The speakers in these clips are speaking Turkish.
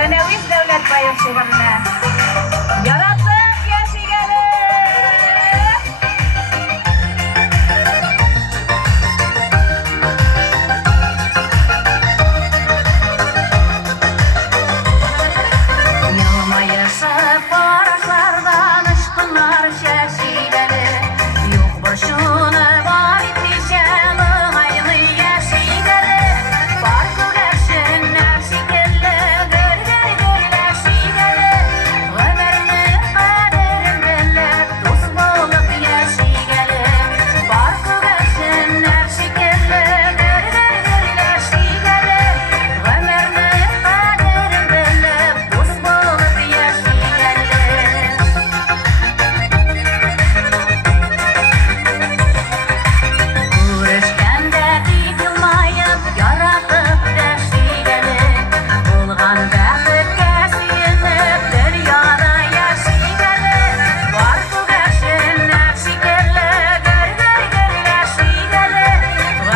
Fenewis Devlet Bayır şehirine. Yarattık yaşı gelir. Yılmayışıp barışlardan ışkınlar şeşideli. Yok boşuna var itmişen aynı yaşideli. Farkı gerşinler şikelle gör görler şideli. Ömrünü kaderin belli dost bulup yaşigeli. Farkı gerşinler şikelle gör görler şideli. Ömrünü kaderin belli dost bulup yaşigeli. Uğraşkanda deyip yılmayıp yaratıp yaşigeli. Bulgan bəxtə suyunub dünyada yaşigeli. Farkı gerşinler şikelle gör yaşigeli.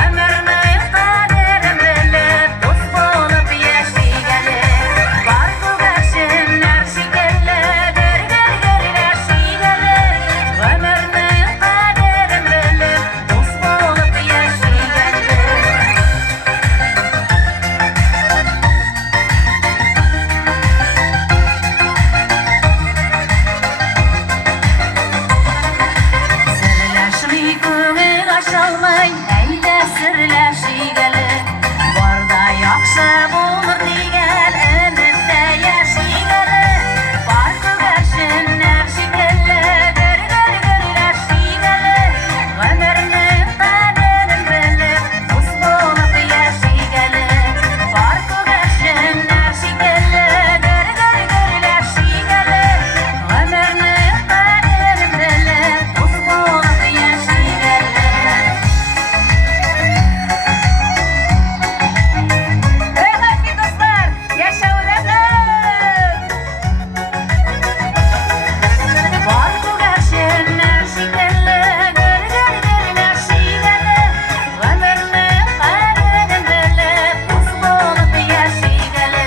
Ömrünü kaderin belli dost bulup yaşigeli. Farkı gerşinler şikelle gör yaşigeli. Ömrünü kaderin belli dost bulup yaşigeli. Sirleşmeyi көңіл ашалмай, әйдә сирләшигәле. Барда яхшы булыр дигән өметтә яшигәле. Бар күгәрченнәр шикелле, гөр-гөр-гөрләшигәле. Гомерне кадерен белеп, дус булып яшигәле. Бар күгәрченнәр шикелле, гөр-гөр-гөрләшигәле. Гомерне кадерен белеп, дус булып яшигәле. Hürmetli dostlar, yaşavulanın. Farkı gerşinler şikelle, gör yaşigəli. Ömrünü kaderin belli, dost bulup yaşigəli.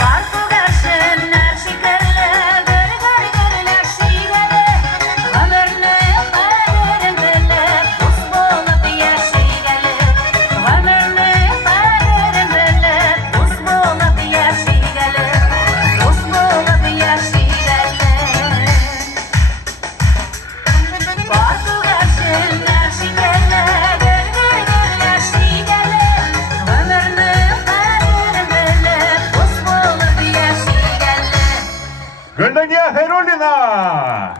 Farkı gerşinler şikelle, gör yaşigəli. Ömrünü kaderin belli, dost bulup yaşigəli. Ömrünü kaderin belli, dost bulup yaşigəli. Dost bulup yaşigəli. Farkı gerşinler şikelle, gör yaşigəli. Ömrünü kaderin belli, dost bulup yaşigəli. Gönleniye Herolina.